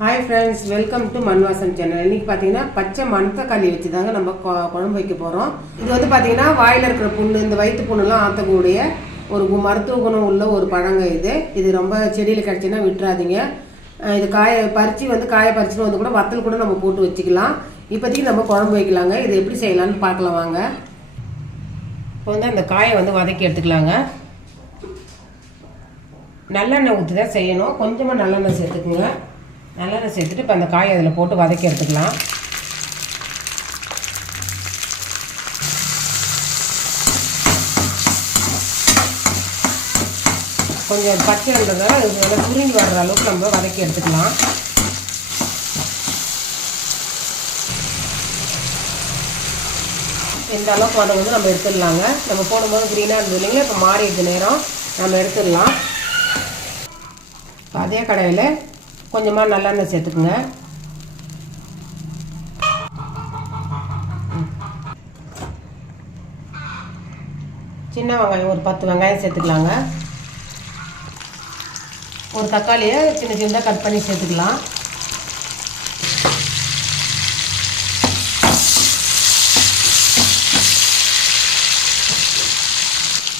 Hi friends welcome to Manvasam channel இன்னைக்கு பார்த்தீங்கன்னா பச்சை மணத்தக்காளி வச்சு தாங்க நம்ம கொ- குழம்பு வைக்க போகிறோம் இது வந்து பார்த்தீங்கன்னா வாயில் இருக்கிற புண்ணு இந்த வயிற்று புண்ணுலாம் ஆற்றக்கூடிய ஒரு மருத்துவ குணம் உள்ள ஒரு பழங்க இது. இது ரொம்ப செடியில் கிடச்சின்னா விட்டுறாதீங்க. இது காய பறித்து வந்து காய பறிச்சுன்னு வந்து கூட வத்தல் கூட நம்ம போட்டு வச்சுக்கலாம். இப்போதைக்கு நம்ம குழம்பு வைக்கலாங்க. இது எப்படி செய்யலாம்னு பார்க்கலாம் வாங்க. இப்போ வந்து அந்த காயை வந்து வதக்கி எடுத்துக்கலாங்க. நல்லெண்ணெய் ஊற்றி தான் செய்யணும். கொஞ்சமாக நல்லெண்ணெய் சேர்த்துக்குங்க. நல்லெண்ணெய் சேர்த்துட்டு இப்போ அந்த காயை அதில் போட்டு வதக்கி எடுத்துக்கலாம் கொஞ்சம் பச்சைன்றதால அது நல்லா சுருங்கி வர்ற அளவுக்கு நம்ம வதக்கி எடுத்துக்கலாம் இந்த அளவுக்கு வதங்க வந்து நம்ம எடுத்துடலாங்க. நம்ம போடும்போது க்ரீனாக இருந்தது இல்லைங்களா? இப்போ மாறிடுது நேரம். நம்ம எடுத்துடலாம். அதே கடையில் கொஞ்சமாக நல்லெண்ணெய் சேர்த்துக்குங்க. சின்ன வெங்காயம் ஒரு பத்து வெங்காயம் சேர்த்துக்கலாங்க. ஒரு தக்காளியை சின்ன சின்னதாக கட் பண்ணி சேர்த்துக்கலாம்.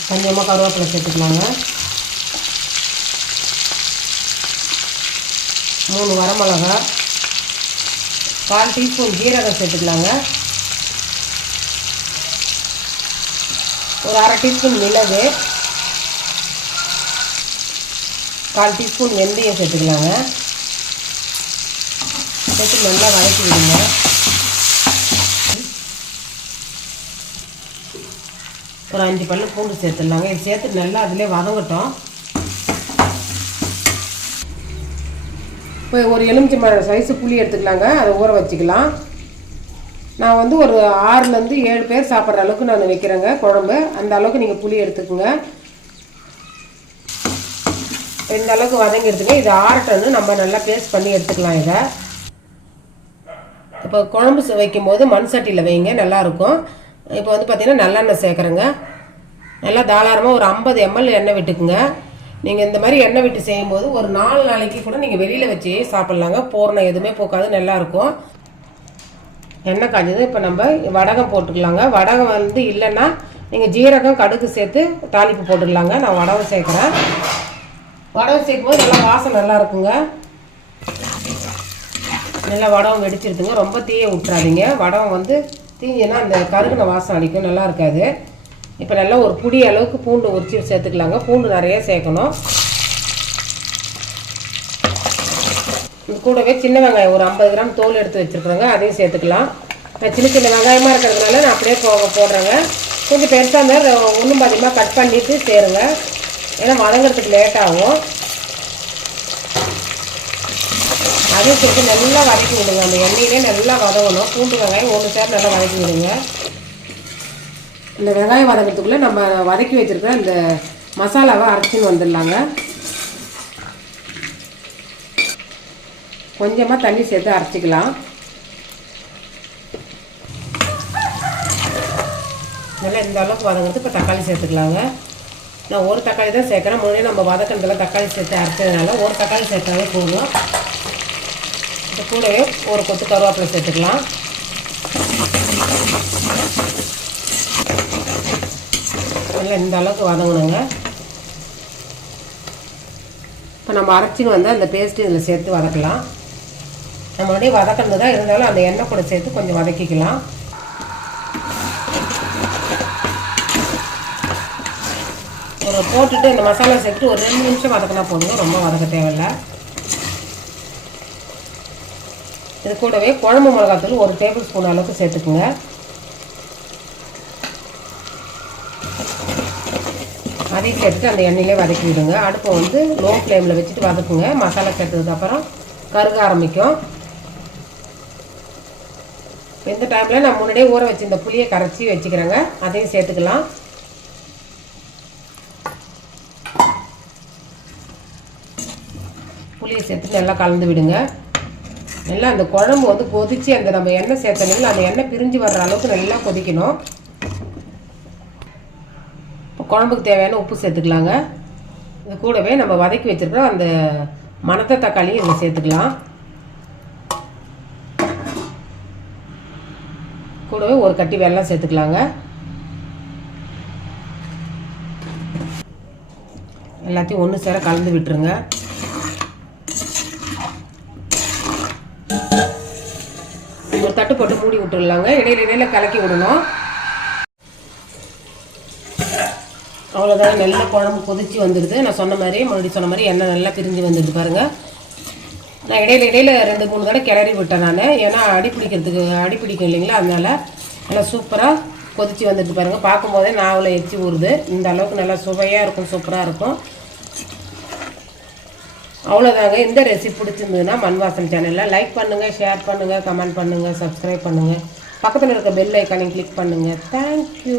கொஞ்சமாக கருவேப்பிலை சேர்த்துக்கலாங்க. மூணு வரமிளகா கால் டீஸ்பூன் ஜீரகம் சேர்த்துக்கலாங்க. ஒரு அரை டீஸ்பூன் மிளகு கால் டீஸ்பூன் வெந்தயம் சேர்த்துக்கலாங்க. சேர்த்து நல்லா வதக்கி விடுங்க. ஒரு அஞ்சு பல்லு பூண்டு சேர்த்துடலாங்க. இது சேர்த்து நல்லா அதிலே வதங்கட்டும். இப்போ ஒரு எலுமிச்சை மரம் சைஸு புளி எடுத்துக்கலாங்க. அதை ஊற வச்சுக்கலாம். நான் வந்து ஒரு ஆறுலேருந்து ஏழு பேர் சாப்பிட்ற அளவுக்கு நான் வைக்கிறேங்க குழம்பு. அந்த அளவுக்கு நீங்கள் புளி எடுத்துக்கோங்க. இந்த அளவுக்கு வதங்கி எடுத்துங்க. இது ஆரட்டன்னு நம்ம நல்லா பேஸ்ட் பண்ணி எடுத்துக்கலாம் இதை. இப்போ குழம்பு ச- வைக்கும்போது மண் சட்டியில் வைங்க நல்லாயிருக்கும். இப்போ வந்து பார்த்திங்கன்னா நல்லெண்ணெய் சேர்க்குறேங்க. நல்லா தாராளமாக ஒரு ஐம்பது எம்எல் எண்ணெய் விட்டுக்குங்க. நீங்கள் இந்த மாதிரி எண்ணெய் விட்டு செய்யும்போது ஒரு நாலு நாளைக்கு கூட நீங்கள் வெளியில் வச்சு சாப்பிட்லாங்க. பூர்ணம் எதுவுமே போக்காது நல்லாயிருக்கும் எண்ணெய் காஞ்சது இப்போ நம்ம வடகம் போட்டுக்கலாங்க. வடகம் வந்து இல்லைன்னா நீங்கள் ஜீரகம் கடுகு சேர்த்து தாளிப்பு போட்டுக்கலாங்க. நான் வடகம் சேர்க்குறேன். வடகம் சேர்க்கும்போது நல்லா வாசம் நல்லா இருக்குங்க. நல்லா வடகம் வெடிச்சிருதுங்க. ரொம்ப தீயை விட்டுறாதீங்க. வடகம் வந்து தீஞ்சுன்னா அந்த கருகுன வாசம் அடிக்கும். நல்லா இருக்காது. இப்போ நல்லா ஒரு புடி அளவுக்கு பூண்டு உரிச்சி சேர்த்துக்கலாங்க. பூண்டு நிறைய சேர்க்கணும். இது கூடவே சின்ன வெங்காயம் ஒரு ஐம்பது கிராம் தோல் எடுத்து வச்சுருக்குறோங்க. அதையும் சேர்த்துக்கலாம். நான் சின்ன சின்ன வெங்காயமாக இருக்கிறதுனால நான் அப்படியே போ போடுறேங்க. கொஞ்சம் பெருசாக இருந்தால் ஒன்றும் பாதியமாக கட் பண்ணிவிட்டு சேருங்க. ஏன்னா வதங்குறதுக்கு லேட் ஆகும். அதையும் சேர்த்து நல்லா வதக்கி விடுங்க. அந்த எண்ணெயிலே நல்லா வதங்கணும். பூண்டு வெங்காயம் ஒன்று சேர்த்து நல்லா வதக்கி விடுங்க. இந்த வெங்காயம் வதக்கிறதுக்குள்ளே நம்ம வதக்கி வச்சுருக்கிற இந்த மசாலாவை அரைச்சின்னு வந்துடலாங்க. கொஞ்சமாக தண்ணி சேர்த்து அரைச்சிக்கலாம். நல்லா இந்த அளவுக்கு வதங்கிறது இப்போ தக்காளி சேர்த்துக்கலாங்க. நான் ஒரு தக்காளி தான் சேர்க்குறேன். முன்னாடி நம்ம வதக்கிறதுல தக்காளி சேர்த்து அரைச்சதுனால ஒரு தக்காளி சேர்த்தாவே போதும். இது கூடவே ஒரு கொத்து கருவேப்பிலை சேர்த்துக்கலாம். நல்லா இந்த அளவுக்கு வதங்கணுங்க. இப்போ நம்ம அரைச்சின்னு வந்து அந்த பேஸ்ட்டு இதில் சேர்த்து வதக்கலாம். நம்ம அப்படியே வதக்கிறது தான் இருந்தாலும் அந்த எண்ணெய் கூட சேர்த்து கொஞ்சம் வதக்கிக்கலாம். ஒரு போட்டுட்டு இந்த மசாலா சேர்த்துட்டு ஒரு ரெண்டு நிமிஷம் வதக்கினா போதுங்க ரொம்ப வதக்க தேவையில்லை. இது கூடவே குழம்பு மிளகாத்தூள் ஒரு டேபிள் ஸ்பூன் அளவுக்கு சேர்த்துக்குங்க. அதையும் சேர்த்து அந்த எண்ணெயிலே வதக்கி விடுங்க. அடுப்பை வந்து லோ ஃப்ளேமில் வச்சுட்டு வதக்குங்க. மசாலா சேர்த்ததுக்கப்புறம் கருக ஆரம்பிக்கும். இந்த டைமில் நான் முன்னாடியே ஊற வச்சு இந்த புளியை கரைச்சி வச்சுக்கிறேங்க. அதையும் சேர்த்துக்கலாம். புளியை சேர்த்து நல்லா கலந்து விடுங்க. நல்லா அந்த குழம்பு வந்து கொதித்து அந்த நம்ம எண்ணெய் சேர்த்தனால அந்த எண்ணெய் பிரிஞ்சு வர்ற அளவுக்கு நல்லா கொதிக்கணும். குழம்புக்கு தேவையான உப்பு சேர்த்துக்கலாங்க. இது கூடவே நம்ம வதக்கி வச்சுருக்கிற அந்த மணத்த தக்காளியும் இதில் சேர்த்துக்கலாம். கூடவே ஒரு கட்டி வெள்ளம் சேர்த்துக்கலாங்க. எல்லாத்தையும் ஒன்று சேர கலந்து விட்டுருங்க. ஒரு தட்டு போட்டு மூடி விட்டுடலாங்க இடையில இடையில கலக்கி விடணும். அவ்வளோதான் நல்ல குழம்பு கொதிச்சு வந்துடுது. நான் சொன்ன மாதிரி முன்னாடி சொன்ன மாதிரி எண்ணெய் நல்லா பிரிஞ்சு வந்துடுது பாருங்கள் நான் இடையில இடையில ரெண்டு மூணு தடவை கிளறி விட்டேன் நான். ஏன்னா அடி பிடிக்கிறதுக்கு அடி பிடிக்கும் இல்லைங்களா? அதனால் நல்லா சூப்பராக கொதிச்சு வந்துட்டு பாருங்கள் பார்க்கும்போதே நாவில் எச்சி ஊறுது. இந்த அளவுக்கு நல்லா சுவையாக இருக்கும் சூப்பராக இருக்கும். அவ்வளோதாங்க இந்த ரெசிபி பிடிச்சிருந்ததுன்னா மண்வாசன் சேனலில் லைக் பண்ணுங்கள் ஷேர் பண்ணுங்கள் கமெண்ட் பண்ணுங்கள் சப்ஸ்கிரைப் பண்ணுங்கள் பக்கத்தில் இருக்க பெல் ஐக்கானையும் கிளிக் பண்ணுங்கள் தேங்க்யூ